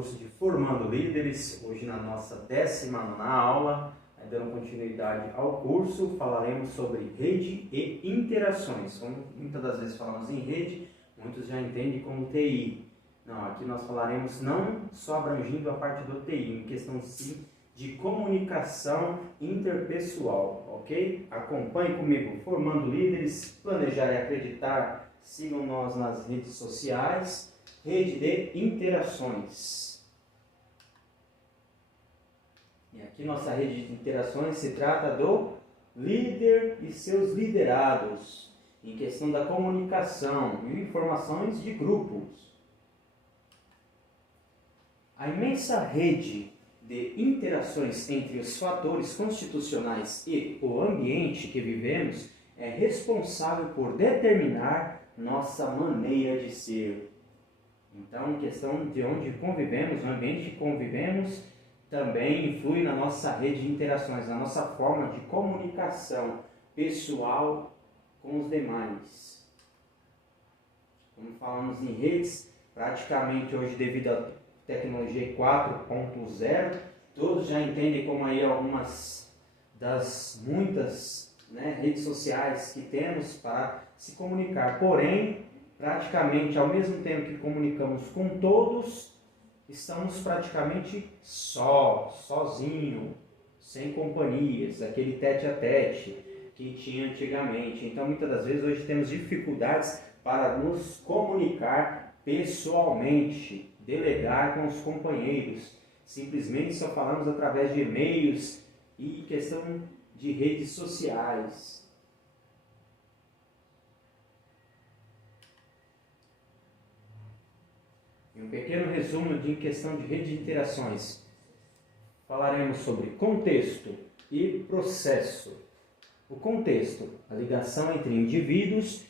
curso de Formando Líderes, hoje na nossa 19ª aula, dando continuidade ao curso, falaremos sobre rede e interações. Como muitas das vezes falamos em rede, muitos já entendem como TI. Não, aqui nós falaremos não só abrangindo a parte do TI, em questão sim de comunicação interpessoal, ok? Acompanhe comigo, Formando Líderes, Planejar e Acreditar. Sigam nós nas redes sociais, rede de interações. E aqui nossa rede de interações se trata do líder e seus liderados, em questão da comunicação e informações de grupos. A imensa rede de interações entre os fatores constitucionais e o ambiente que vivemos é responsável por determinar nossa maneira de ser. Então, questão de onde convivemos, o ambiente que convivemos, também influi na nossa rede de interações, na nossa forma de comunicação pessoal com os demais. Como falamos em redes, praticamente hoje, devido à tecnologia 4.0, todos já entendem como aí algumas das muitas redes sociais que temos para se comunicar. Porém, praticamente ao mesmo tempo que comunicamos com todos, estamos praticamente sozinho, sem companhias, aquele tete a tete que tinha antigamente. Então, muitas das vezes hoje temos dificuldades para nos comunicar pessoalmente, delegar com os companheiros. Simplesmente só falamos através de e-mails e questão de redes sociais. Um pequeno resumo de questão de rede de interações. Falaremos sobre contexto e processo. O contexto, a ligação entre indivíduos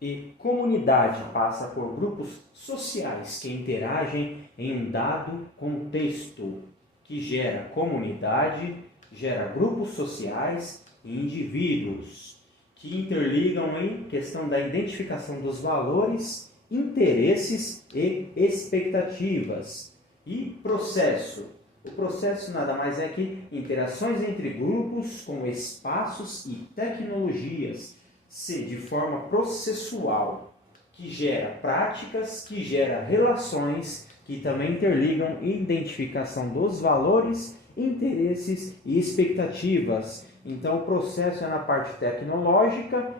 e comunidade, passa por grupos sociais que interagem em um dado contexto, que gera comunidade, gera grupos sociais e indivíduos, que interligam em questão da identificação dos valores, interesses e expectativas. E processo. O processo nada mais é que interações entre grupos com espaços e tecnologias, de forma processual, que gera práticas, que gera relações, que também interligam identificação dos valores, interesses e expectativas. Então, o processo é na parte tecnológica,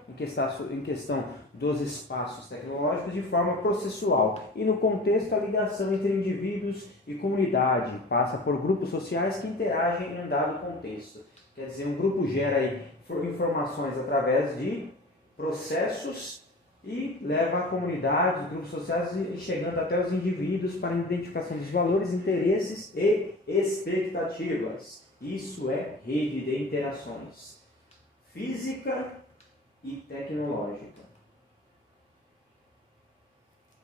em questão dos espaços tecnológicos, de forma processual. E no contexto, a ligação entre indivíduos e comunidade passa por grupos sociais que interagem em um dado contexto. Quer dizer, um grupo gera informações através de processos e leva a comunidade, os grupos sociais, chegando até os indivíduos para a identificação dos valores, interesses e expectativas. Isso é rede de interações física e tecnológica.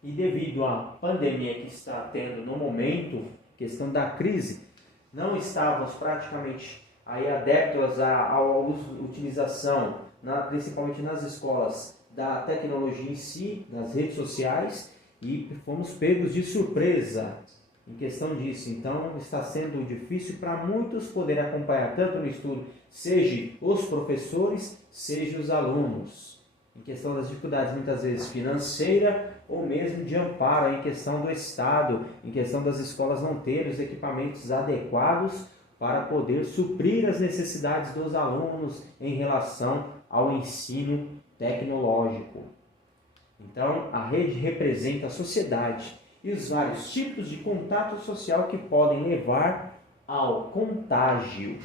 E devido à pandemia que está tendo no momento, questão da crise, não estávamos praticamente aí adeptos à utilização, principalmente nas escolas, da tecnologia em si, nas redes sociais, e fomos pegos de surpresa em questão disso. Então está sendo difícil para muitos poder acompanhar tanto no estudo, seja os professores, seja os alunos, em questão das dificuldades muitas vezes financeira ou mesmo de amparo, em questão do Estado, em questão das escolas não terem os equipamentos adequados para poder suprir as necessidades dos alunos em relação ao ensino tecnológico. Então, a rede representa a sociedade e os vários tipos de contato social que podem levar ao contágio.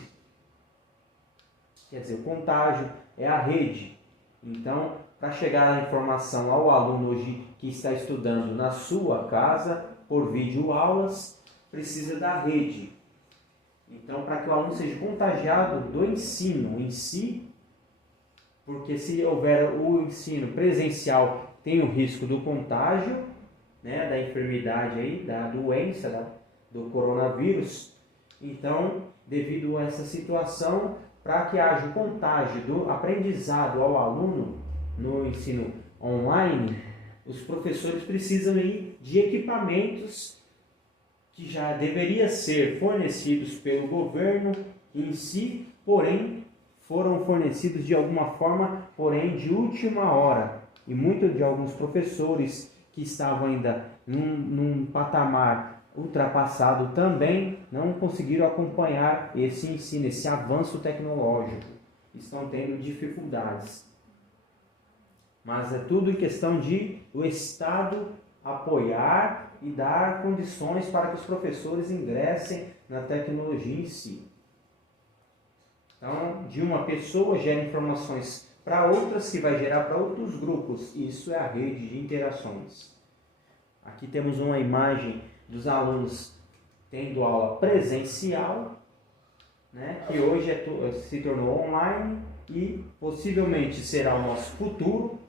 Quer dizer, o contágio é a rede. Então, para chegar a informação ao aluno hoje que está estudando na sua casa, por videoaulas, precisa da rede. Então, para que o aluno seja contagiado do ensino em si, porque se houver o ensino presencial, tem o risco do contágio, da enfermidade aí, da doença, do coronavírus. Então, devido a essa situação, para que haja o contágio do aprendizado ao aluno no ensino online, os professores precisam aí de equipamentos que já deveria ser fornecidos pelo governo em si, porém foram fornecidos de alguma forma, porém de última hora. E muitos de alguns professores que estavam ainda num patamar ultrapassado também não conseguiram acompanhar esse ensino, esse avanço tecnológico. Estão tendo dificuldades. Mas é tudo em questão de o Estado apoiar e dar condições para que os professores ingressem na tecnologia em si. Então, de uma pessoa gera informações para outras, que vai gerar para outros grupos. Isso é a rede de interações. Aqui temos uma imagem dos alunos tendo aula presencial, né, que hoje se tornou online e possivelmente será o nosso futuro.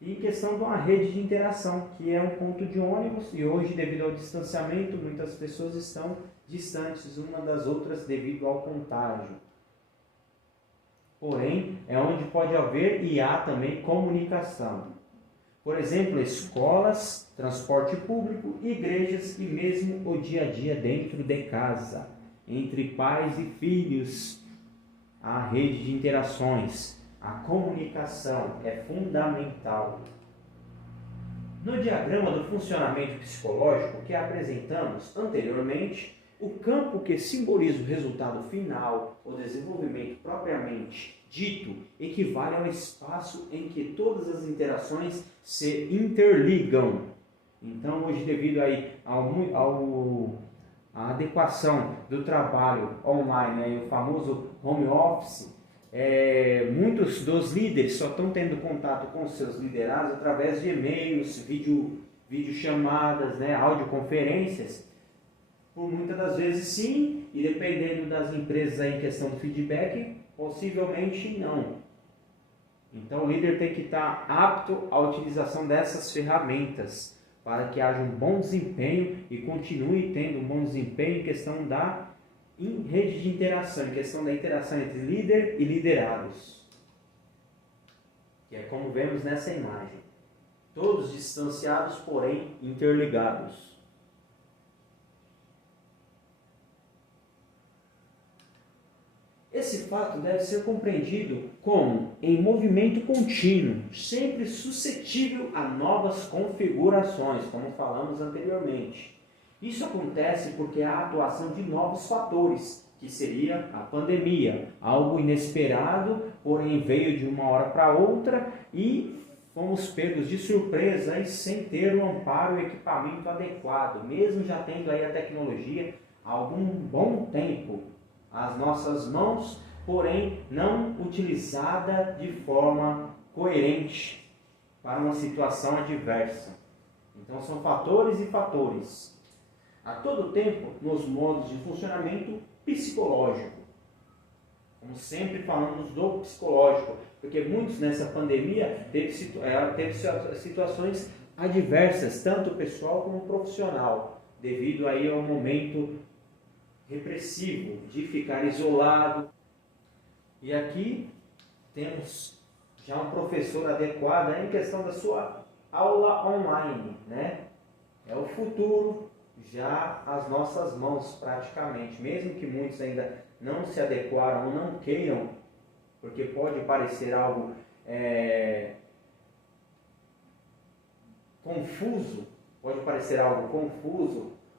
E questão de uma rede de interação, que é um ponto de ônibus, e hoje, devido ao distanciamento, muitas pessoas estão distantes uma das outras devido ao contágio. Porém, é onde pode haver e há também comunicação. Por exemplo, escolas, transporte público, igrejas e mesmo o dia a dia dentro de casa, entre pais e filhos. A rede de interações, a comunicação é fundamental. No diagrama do funcionamento psicológico que apresentamos anteriormente, o campo que simboliza o resultado final, o desenvolvimento propriamente dito, equivale ao espaço em que todas as interações se interligam. Então, hoje, devido aí à adequação do trabalho online, aí, o famoso home office, muitos dos líderes só estão tendo contato com seus liderados através de e-mails, videochamadas, né, audioconferências. Por muitas das vezes sim, e dependendo das empresas aí em questão do feedback, possivelmente não. Então o líder tem que estar apto à utilização dessas ferramentas para que haja um bom desempenho e continue tendo um bom desempenho em questão da rede de interação, em questão da interação entre líder e liderados. Que é como vemos nessa imagem. Todos distanciados, porém interligados. Esse fato deve ser compreendido como em movimento contínuo, sempre suscetível a novas configurações, como falamos anteriormente. Isso acontece porque há a atuação de novos fatores, que seria a pandemia, algo inesperado, porém veio de uma hora para outra e fomos pegos de surpresa e sem ter o amparo e o equipamento adequado, mesmo já tendo aí a tecnologia há algum bom tempo às nossas mãos, porém não utilizada de forma coerente para uma situação adversa. Então são fatores e fatores. A todo tempo nos modos de funcionamento psicológico. Como sempre falamos do psicológico, porque muitos nessa pandemia teve situações adversas, tanto pessoal como profissional, devido aí ao momento repressivo de ficar isolado. E aqui temos já um professor adequado em questão da sua aula online, né? É o futuro já às nossas mãos praticamente, mesmo que muitos ainda não se adequaram ou não queiram, porque pode parecer algo confuso,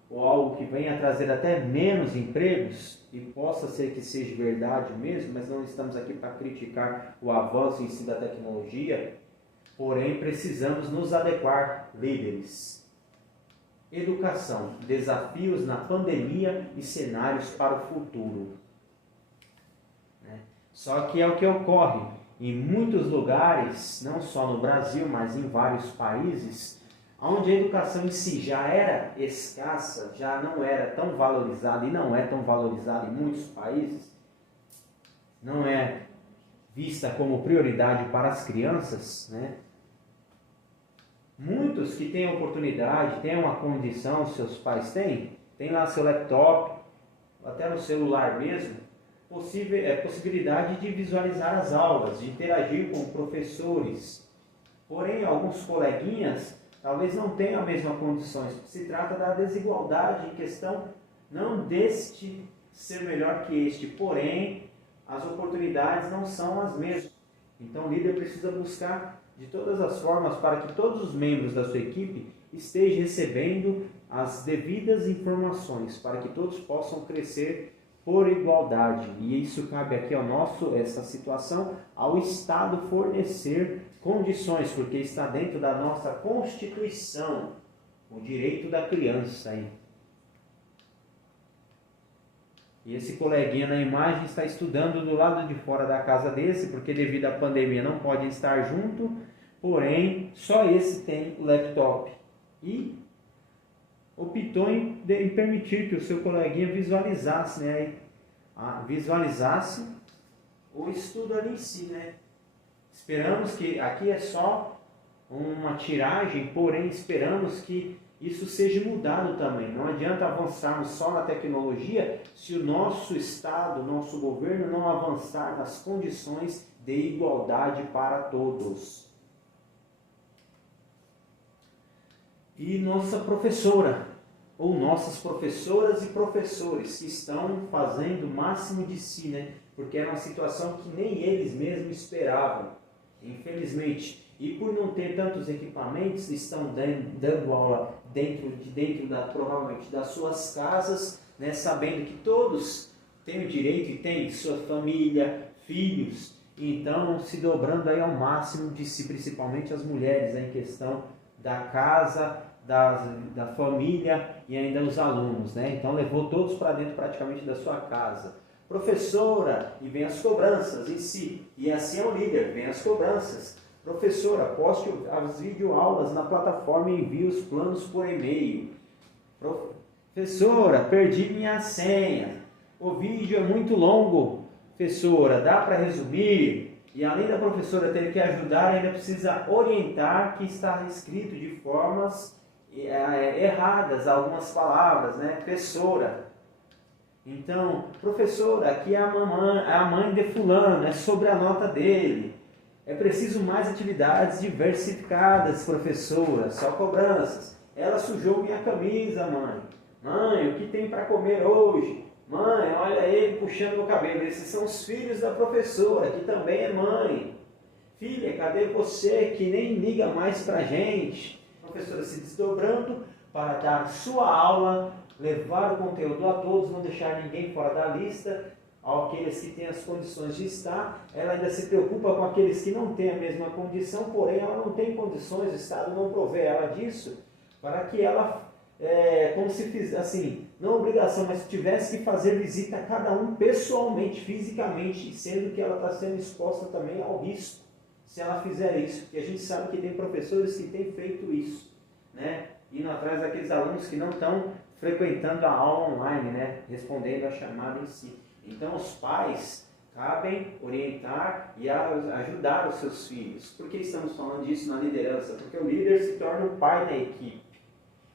ou algo que venha trazer até menos empregos, e possa ser que seja verdade mesmo, mas não estamos aqui para criticar o avanço em si da tecnologia, porém precisamos nos adequar, líderes. Educação, desafios na pandemia e cenários para o futuro. Só que é o que ocorre em muitos lugares, não só no Brasil, mas em vários países, onde a educação em si já era escassa, já não era tão valorizada e não é tão valorizada em muitos países, não é vista como prioridade para as crianças, né? Muitos que têm oportunidade, têm uma condição, seus pais têm lá seu laptop, até no celular mesmo, possibilidade de visualizar as aulas, de interagir com professores. Porém, alguns coleguinhas talvez não tenham as mesmas condições. Se trata da desigualdade em questão, não deste ser melhor que este, porém, as oportunidades não são as mesmas. Então o líder precisa buscar de todas as formas para que todos os membros da sua equipe estejam recebendo as devidas informações, para que todos possam crescer por igualdade. E isso cabe aqui essa situação, ao Estado fornecer condições, porque está dentro da nossa Constituição, o direito da criança aí. E esse coleguinha na imagem está estudando do lado de fora da casa desse, porque devido à pandemia não podem estar junto, porém só esse tem o laptop. E optou em permitir que o seu coleguinha visualizasse, né? Visualizasse o estudo ali em si, né? Esperamos que, aqui é só uma tiragem, porém esperamos que isso seja mudado também. Não adianta avançarmos só na tecnologia se o nosso Estado, o nosso governo não avançar nas condições de igualdade para todos. E nossa professora, ou nossas professoras e professores, que estão fazendo o máximo de si, né? Porque era uma situação que nem eles mesmos esperavam, infelizmente. E por não ter tantos equipamentos, estão dando aula provavelmente das suas casas, né, sabendo que todos têm o direito e têm sua família, filhos, então se dobrando aí ao máximo de si, principalmente as mulheres, né, em questão da casa, da família e ainda os alunos, né? Então levou todos para dentro praticamente da sua casa. Professora, e vem as cobranças em si, e assim é o líder, vem as cobranças. Professora, poste as videoaulas na plataforma e envie os planos por e-mail. Professora, perdi minha senha. O vídeo é muito longo. Professora, dá para resumir? E além da professora ter que ajudar, ainda precisa orientar que está escrito de formas erradas algumas palavras, né? Professora. Então, professora, aqui é a mãe de fulano, é sobre a nota dele. É preciso mais atividades diversificadas, professora, só cobranças. Ela sujou minha camisa, mãe. Mãe, o que tem para comer hoje? Mãe, olha ele puxando meu cabelo. Esses são os filhos da professora, que também é mãe. Filha, cadê você que nem liga mais pra gente? A professora se desdobrando para dar sua aula, levar o conteúdo a todos, não deixar ninguém fora da lista. Aqueles que têm as condições de estar, ela ainda se preocupa com aqueles que não têm a mesma condição, porém ela não tem condições, o Estado não provê ela disso, para que ela, como se fizesse, assim, não obrigação, mas tivesse que fazer visita a cada um pessoalmente, fisicamente, sendo que ela está sendo exposta também ao risco, se ela fizer isso, porque a gente sabe que tem professores que têm feito isso, né? Indo atrás daqueles alunos que não estão frequentando a aula online, né? Respondendo a chamada em si. Então os pais cabem orientar e ajudar os seus filhos. Por que estamos falando disso na liderança? Porque o líder se torna o pai da equipe.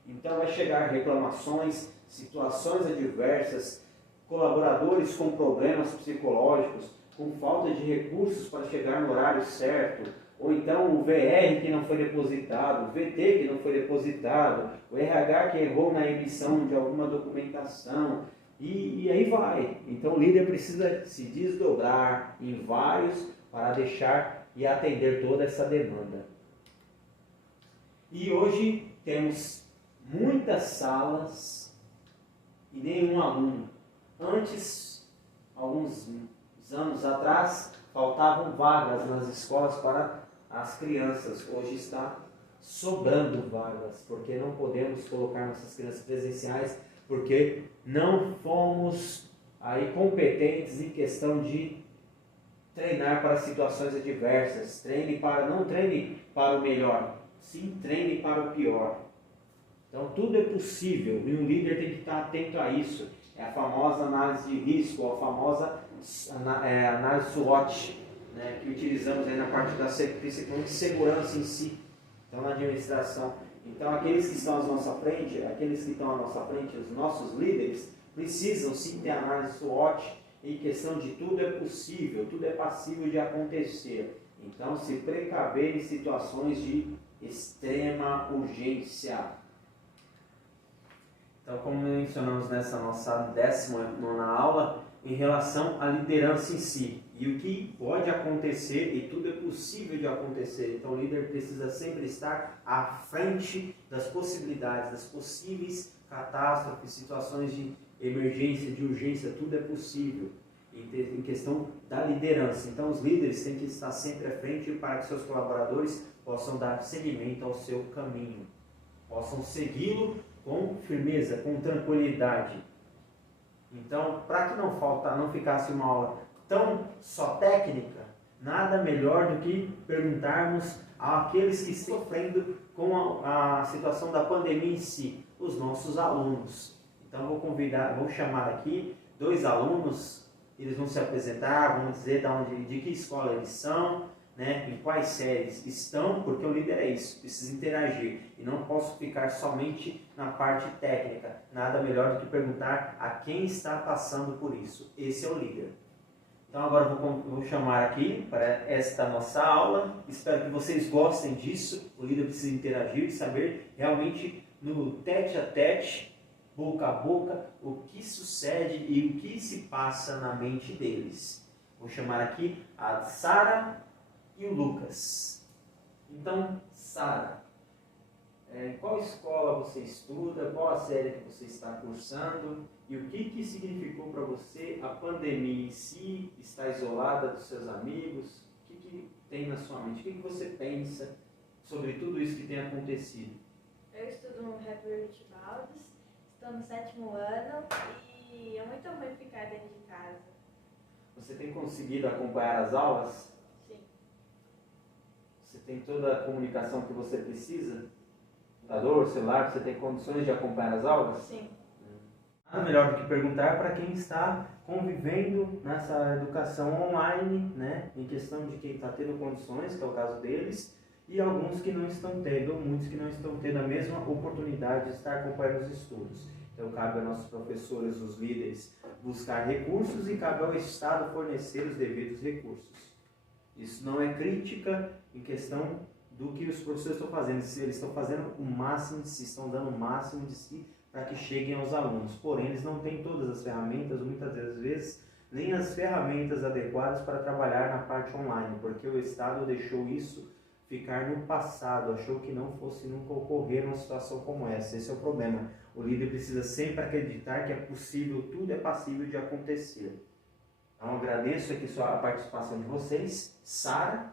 Então vai chegar reclamações, situações adversas, colaboradores com problemas psicológicos, com falta de recursos para chegar no horário certo, ou então o VR que não foi depositado, o VT que não foi depositado, o RH que errou na emissão de alguma documentação. E aí vai. Então o líder precisa se desdobrar em vários para deixar e atender toda essa demanda. E hoje temos muitas salas e nenhum aluno. Antes, alguns anos atrás, faltavam vagas nas escolas para as crianças. Hoje está sobrando vagas, porque não podemos colocar nossas crianças presenciais, porque não fomos aí competentes em questão de treinar para situações adversas. Não treine para o melhor, sim treine para o pior. Então tudo é possível e um líder tem que estar atento a isso. É a famosa análise de risco, a famosa análise SWOT, né, que utilizamos aí na parte da principalmente segurança em si, então na administração. Então aqueles que estão à nossa frente, os nossos líderes, precisam sim ter análise SWOT em questão de tudo é possível, tudo é passível de acontecer. Então se precaver em situações de extrema urgência. Então, como mencionamos nessa nossa 19ª aula, em relação à liderança em si, e o que pode acontecer, e tudo é possível de acontecer. Então, o líder precisa sempre estar à frente das possibilidades, das possíveis catástrofes, situações de emergência, de urgência, tudo é possível em questão da liderança. Então, os líderes têm que estar sempre à frente para que seus colaboradores possam dar seguimento ao seu caminho, possam segui-lo com firmeza, com tranquilidade. Então, para que não ficasse uma aula tão só técnica, nada melhor do que perguntarmos àqueles que estão sofrendo com a situação da pandemia em si, os nossos alunos. Então, vou chamar aqui 2 alunos, eles vão se apresentar, vão dizer de que escola eles são, né, em quais séries estão, porque o líder é isso, precisa interagir. E não posso ficar somente na parte técnica. Nada melhor do que perguntar a quem está passando por isso. Esse é o líder. Então agora vou chamar aqui para esta nossa aula. Espero que vocês gostem disso. O líder precisa interagir, saber realmente no tete a tete, boca a boca, o que sucede e o que se passa na mente deles. Vou chamar aqui a Sara e o Lucas. Então, Sara, em qual escola você estuda, qual a série que você está cursando e o que significou para você a pandemia em si, estar isolada dos seus amigos, o que tem na sua mente, o que você pensa sobre tudo isso que tem acontecido? Eu estudo no Herbert Baldes, estou no 7º ano e é muito ruim ficar dentro de casa. Você tem conseguido acompanhar as aulas? Sim. Você tem toda a comunicação que você precisa? Computador, celular, você tem condições de acompanhar as aulas? Sim. Nada melhor do que perguntar para quem está convivendo nessa educação online, né? Em questão de quem está tendo condições, que é o caso deles, e alguns que não estão tendo, ou muitos que não estão tendo a mesma oportunidade de estar acompanhando os estudos. Então, cabe aos nossos professores, os líderes, buscar recursos e cabe ao Estado fornecer os devidos recursos. Isso não é crítica em questão do que os professores estão fazendo. Eles estão fazendo o máximo de si, estão dando o máximo de si para que cheguem aos alunos. Porém, eles não têm todas as ferramentas, ou muitas das vezes, nem as ferramentas adequadas para trabalhar na parte online, porque o Estado deixou isso ficar no passado, achou que não fosse nunca ocorrer uma situação como essa. Esse é o problema. O líder precisa sempre acreditar que é possível, tudo é passível de acontecer. Então, agradeço aqui a participação de vocês, Sara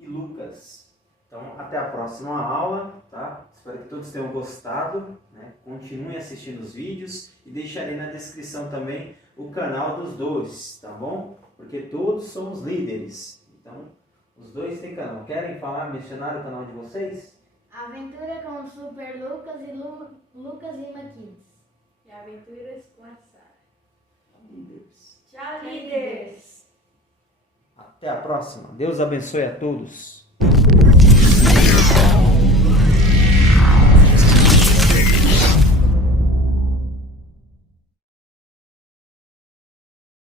e Lucas. Então, até a próxima aula, tá? Espero que todos tenham gostado, né? Continuem assistindo os vídeos e deixarei na descrição também o canal dos dois, tá bom? Porque todos somos líderes. Então, os dois têm canal. Querem mencionar o canal de vocês? Aventura com o Super Lucas e Lucas Lima Kids. E aventuras com a Sara. Líderes. Tchau, líderes! Até a próxima. Deus abençoe a todos.